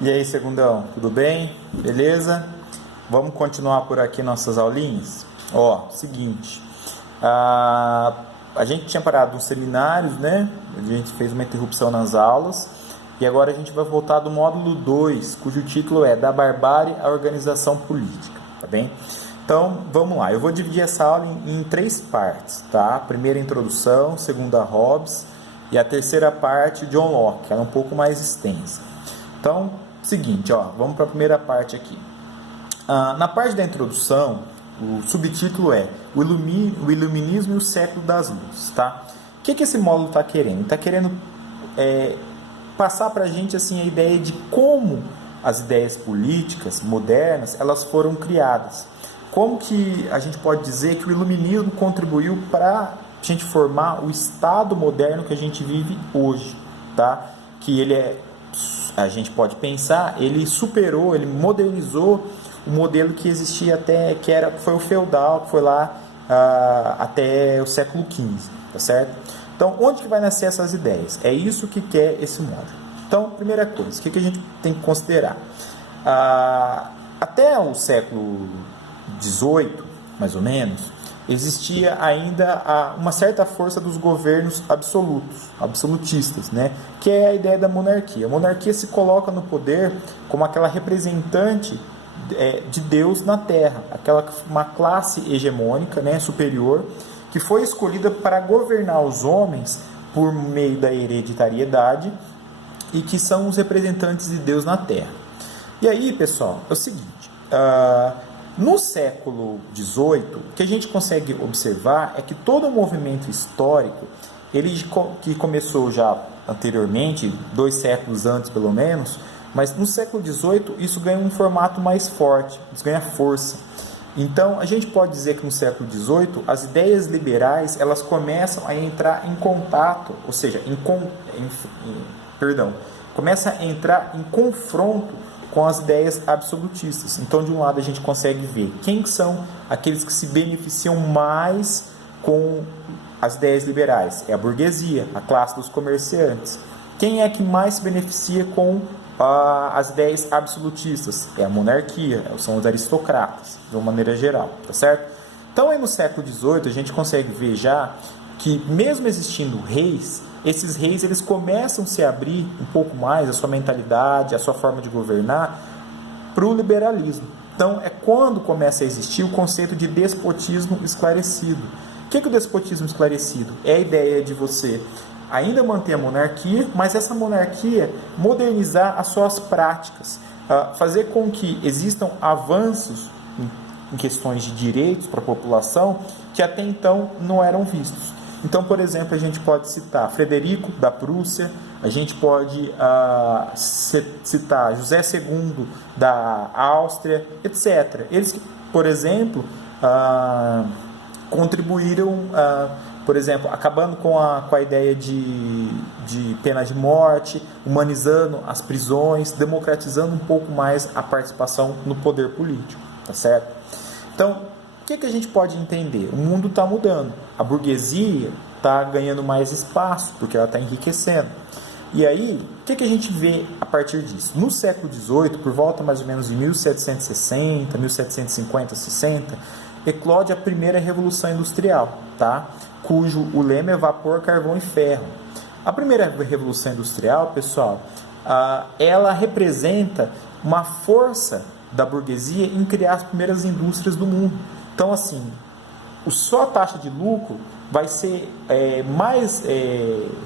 E aí, segundão, tudo bem? Beleza? Vamos continuar por aqui nossas aulinhas? Ó, seguinte, a gente tinha parado nos seminários, né? A gente fez uma interrupção nas aulas e agora a gente vai voltar do módulo 2, cujo título é Da Barbárie à Organização Política, tá bem? Então, vamos lá, eu vou dividir essa aula em três partes, tá? Primeira, introdução, segunda, Hobbes e a terceira parte, John Locke, ela é um pouco mais extensa. Então, seguinte, ó, vamos para a primeira parte aqui. Na parte da introdução, o subtítulo é o Iluminismo e o Século das Luzes, tá? O que esse módulo está querendo? Está querendo passar para a gente assim, a ideia de como as ideias políticas modernas elas foram criadas. Como que a gente pode dizer que o Iluminismo contribuiu para a gente formar o Estado moderno que a gente vive hoje, tá? Que a gente pode pensar, ele superou, ele modernizou o modelo que existia até, foi o feudal, que foi lá até o século XV, tá certo? Então, onde que vai nascer essas ideias? É isso que quer esse módulo. Então, primeira coisa, o que a gente tem que considerar? Até o século XVIII, mais ou menos, existia ainda uma certa força dos governos absolutistas, né? Que é a ideia da monarquia. A monarquia se coloca no poder como aquela representante de Deus na Terra, uma classe hegemônica, né, superior, que foi escolhida para governar os homens por meio da hereditariedade e que são os representantes de Deus na Terra. E aí, pessoal, é o seguinte, no século XVIII, o que a gente consegue observar é que todo o movimento histórico, que começou já anteriormente, 2 séculos antes pelo menos, mas no século XVIII isso ganha um formato mais forte, isso ganha força. Então a gente pode dizer que no século XVIII as ideias liberais elas começam a entrar em contato, ou seja, começa a entrar em confronto com as ideias absolutistas. Então, de um lado, a gente consegue ver quem são aqueles que se beneficiam mais com as ideias liberais. É a burguesia, a classe dos comerciantes. Quem é que mais se beneficia com as ideias absolutistas? É a monarquia, são os aristocratas, de uma maneira geral, tá certo? Então, aí no século XVIII, a gente consegue ver já que, mesmo existindo reis, esses reis eles começam a se abrir um pouco mais a sua mentalidade, a sua forma de governar para o liberalismo. Então é quando começa a existir o conceito de despotismo esclarecido. O que é o despotismo esclarecido? É a ideia de você ainda manter a monarquia, mas essa monarquia modernizar as suas práticas, fazer com que existam avanços em questões de direitos para a população que até então não eram vistos. Então, por exemplo, a gente pode citar Frederico da Prússia, a gente pode citar José II da Áustria, etc. Eles que, por exemplo, contribuíram, por exemplo, acabando com a ideia de pena de morte, humanizando as prisões, democratizando um pouco mais a participação no poder político, tá certo? Então, o que a gente pode entender? O mundo está mudando. A burguesia está ganhando mais espaço, porque ela está enriquecendo. E aí, o que a gente vê a partir disso? No século XVIII, por volta mais ou menos de 1760, 1750, 60, eclode a primeira Revolução Industrial, tá? Cujo o lema é vapor, carvão e ferro. A primeira Revolução Industrial, pessoal, ela representa uma força da burguesia em criar as primeiras indústrias do mundo. Então, assim, só a taxa de lucro vai ser mais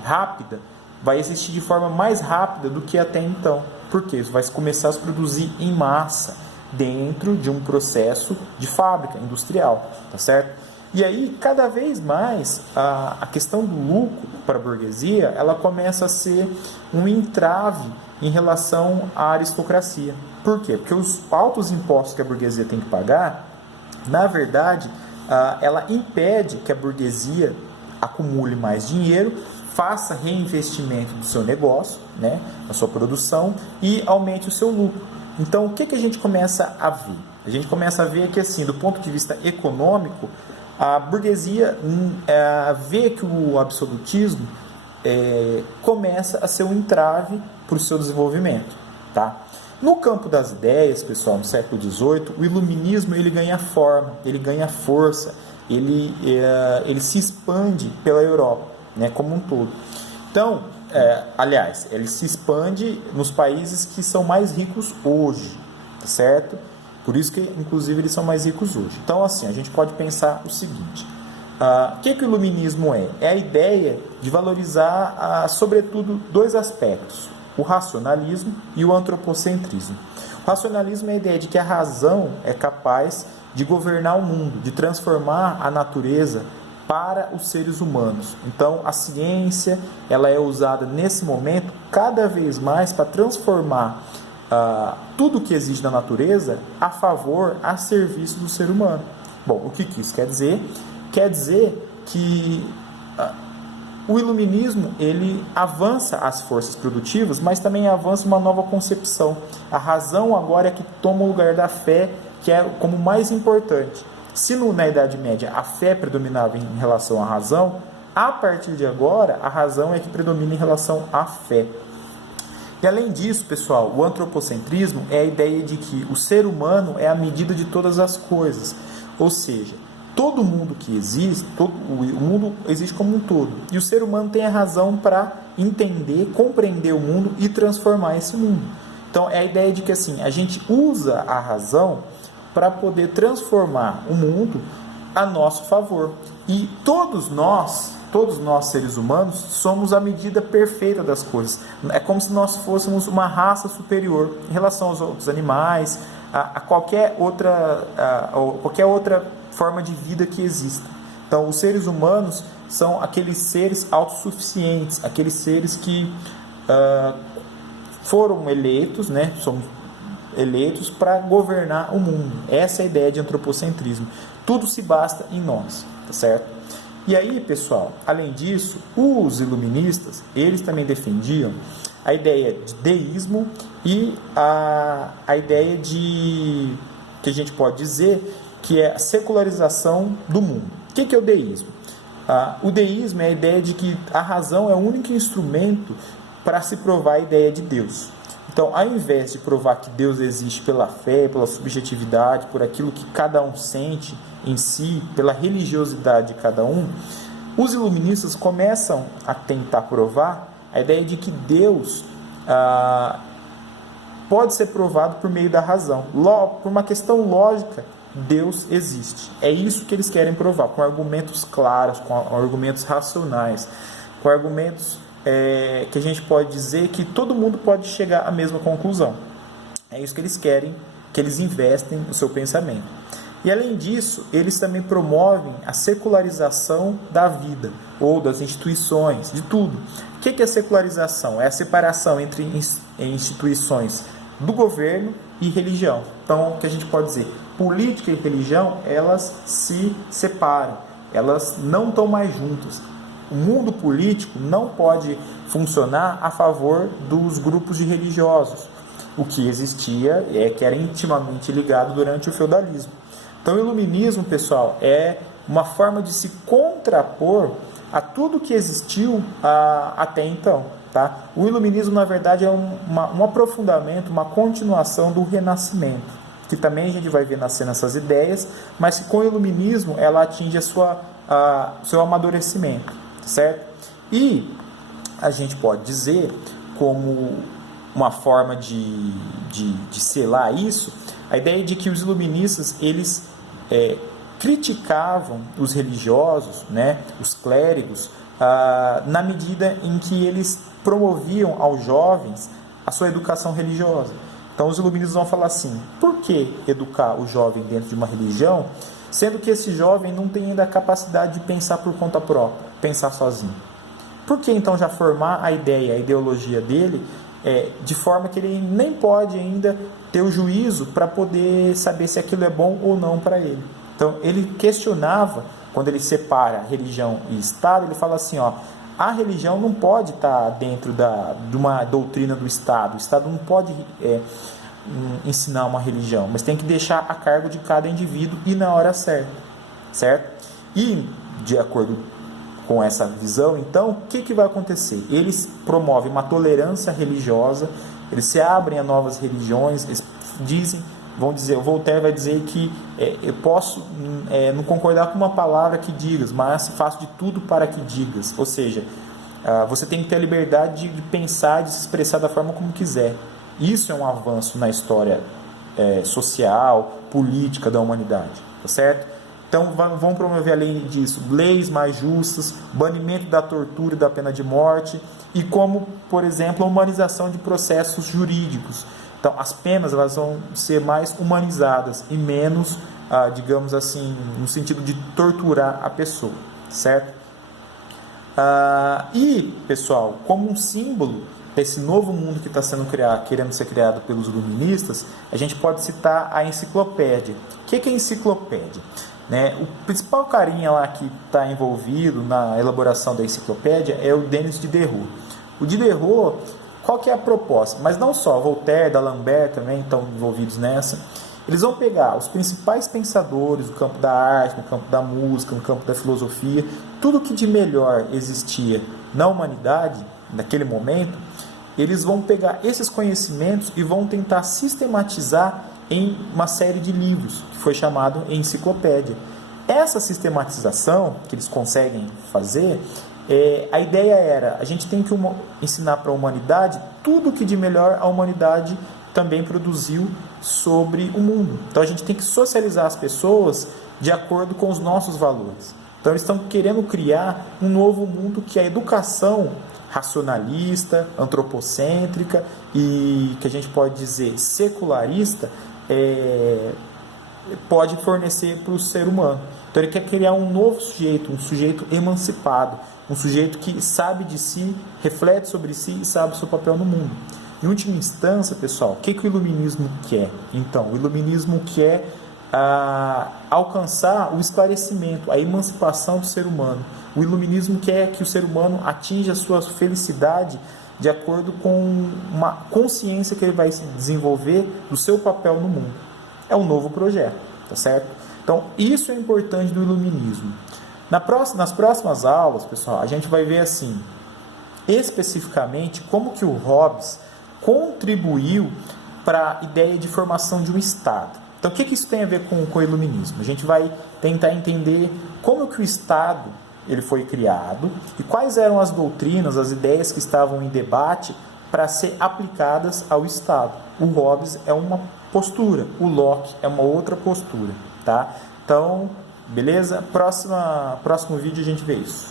rápida, vai existir de forma mais rápida do que até então. Por quê? Isso vai começar a se produzir em massa dentro de um processo de fábrica industrial, tá certo? E aí, cada vez mais, a questão do lucro para a burguesia, ela começa a ser um entrave em relação à aristocracia. Por quê? Porque os altos impostos que a burguesia tem que pagar, na verdade, ela impede que a burguesia acumule mais dinheiro, faça reinvestimento do seu negócio, né, na sua produção e aumente o seu lucro. Então, o que a gente começa a ver? A gente começa a ver que, assim, do ponto de vista econômico, a burguesia vê que o absolutismo começa a ser um entrave para o seu desenvolvimento. tá? No campo das ideias, pessoal, no século XVIII, o iluminismo ele ganha forma, ele ganha força, ele se expande pela Europa, né, como um todo. Então, aliás, ele se expande nos países que são mais ricos hoje, tá certo? Por isso que, inclusive, eles são mais ricos hoje. Então, assim, a gente pode pensar o seguinte: o que o iluminismo é? É a ideia de valorizar, sobretudo, dois aspectos: o racionalismo e o antropocentrismo. O racionalismo é a ideia de que a razão é capaz de governar o mundo, de transformar a natureza para os seres humanos. Então, a ciência ela é usada nesse momento cada vez mais para transformar tudo que existe na natureza a favor, a serviço do ser humano. Bom, o que isso quer dizer? Quer dizer que o iluminismo ele avança as forças produtivas, mas também avança uma nova concepção. A razão agora é que toma o lugar da fé, que é como mais importante. Se na Idade Média a fé predominava em relação à razão, a partir de agora a razão é que predomina em relação à fé. E além disso, pessoal, o antropocentrismo é a ideia de que o ser humano é a medida de todas as coisas. Ou seja, todo mundo que existe, o mundo existe como um todo. E o ser humano tem a razão para entender, compreender o mundo e transformar esse mundo. Então, é a ideia de que assim, a gente usa a razão para poder transformar o mundo a nosso favor. E todos nós seres humanos, somos a medida perfeita das coisas. É como se nós fôssemos uma raça superior em relação aos outros animais, a qualquer outra forma de vida que exista. Então, os seres humanos são aqueles seres autossuficientes, aqueles seres que foram eleitos, né? Somos eleitos para governar o mundo. Essa é a ideia de antropocentrismo. Tudo se basta em nós, tá certo? E aí, pessoal, além disso, os iluministas, eles também defendiam a ideia de deísmo e a ideia de, que a gente pode dizer, que é a secularização do mundo. O que é o deísmo? O deísmo é a ideia de que a razão é o único instrumento para se provar a ideia de Deus. Então, ao invés de provar que Deus existe pela fé, pela subjetividade, por aquilo que cada um sente em si, pela religiosidade de cada um, os iluministas começam a tentar provar a ideia de que Deus pode ser provado por meio da razão. Por uma questão lógica, Deus existe. É isso que eles querem provar, com argumentos claros, com argumentos racionais, com argumentos que a gente pode dizer que todo mundo pode chegar à mesma conclusão. É isso que eles querem, que eles investem no seu pensamento. E além disso, eles também promovem a secularização da vida, ou das instituições, de tudo. O que é a secularização? É a separação entre instituições do governo e religião. Então, o que a gente pode dizer? Política e religião, elas se separam, elas não estão mais juntas. O mundo político não pode funcionar a favor dos grupos de religiosos, o que existia que era intimamente ligado durante o feudalismo. Então, o iluminismo, pessoal, é uma forma de se contrapor a tudo que existiu até então. Tá? O iluminismo, na verdade, é um aprofundamento, uma continuação do Renascimento, que também a gente vai ver nascer nessas ideias, mas que com o iluminismo ela atinge seu amadurecimento, certo? E a gente pode dizer, como uma forma de selar isso, a ideia de que os iluministas, eles criticavam os religiosos, né, os clérigos, na medida em que eles promoviam aos jovens a sua educação religiosa. Então os iluministas vão falar assim: por que educar o jovem dentro de uma religião, sendo que esse jovem não tem ainda a capacidade de pensar por conta própria, pensar sozinho? Por que então já formar a ideia, a ideologia dele, de forma que ele nem pode ainda ter o juízo para poder saber se aquilo é bom ou não para ele? Então ele questionava, quando ele separa religião e Estado, ele fala assim, a religião não pode estar dentro de uma doutrina do Estado. O Estado não pode ensinar uma religião, mas tem que deixar a cargo de cada indivíduo e na hora certa, certo? E, de acordo com essa visão, então, o que vai acontecer? Eles promovem uma tolerância religiosa, eles se abrem a novas religiões, eles dizem, vão dizer, o Voltaire vai dizer que eu posso não concordar com uma palavra que digas, mas faço de tudo para que digas. Ou seja, você tem que ter a liberdade de pensar, de se expressar da forma como quiser. Isso é um avanço na história social, política da humanidade, tá certo? Então vão promover, além disso, leis mais justas, banimento da tortura e da pena de morte, e como, por exemplo, a humanização de processos jurídicos. Então, as penas elas vão ser mais humanizadas e menos, digamos assim, no sentido de torturar a pessoa, certo? E, pessoal, como um símbolo desse novo mundo que está sendo criado, querendo ser criado pelos iluministas, a gente pode citar a enciclopédia. O que é a enciclopédia? O principal carinha lá que está envolvido na elaboração da enciclopédia é o Denis Diderot. O Diderot, qual que é a proposta? Mas não só, Voltaire, D'Alembert também estão envolvidos nessa. Eles vão pegar os principais pensadores do campo da arte, no campo da música, no campo da filosofia, tudo que de melhor existia na humanidade, naquele momento, eles vão pegar esses conhecimentos e vão tentar sistematizar em uma série de livros, que foi chamado enciclopédia. Essa sistematização que eles conseguem fazer, a ideia era, a gente tem que ensinar para a humanidade tudo que de melhor a humanidade também produziu sobre o mundo. Então a gente tem que socializar as pessoas de acordo com os nossos valores. Então eles estão querendo criar um novo mundo que a educação racionalista, antropocêntrica e que a gente pode dizer secularista pode fornecer para o ser humano. Então ele quer criar um novo sujeito, um sujeito emancipado, um sujeito que sabe de si, reflete sobre si e sabe o seu papel no mundo. Em última instância, pessoal, o que o iluminismo quer? Então, o iluminismo quer alcançar o esclarecimento, a emancipação do ser humano. O iluminismo quer que o ser humano atinja a sua felicidade de acordo com uma consciência que ele vai se desenvolver do seu papel no mundo. É um novo projeto, tá certo? Então, isso é importante do iluminismo. Nas próximas aulas, pessoal, a gente vai ver assim, especificamente, como que o Hobbes contribuiu para a ideia de formação de um Estado. Então, o que isso tem a ver com o iluminismo? A gente vai tentar entender como que o Estado ele foi criado e quais eram as doutrinas, as ideias que estavam em debate para ser aplicadas ao Estado. O Hobbes é uma postura, o Locke é uma outra postura, tá? Então, beleza? Próximo vídeo a gente vê isso.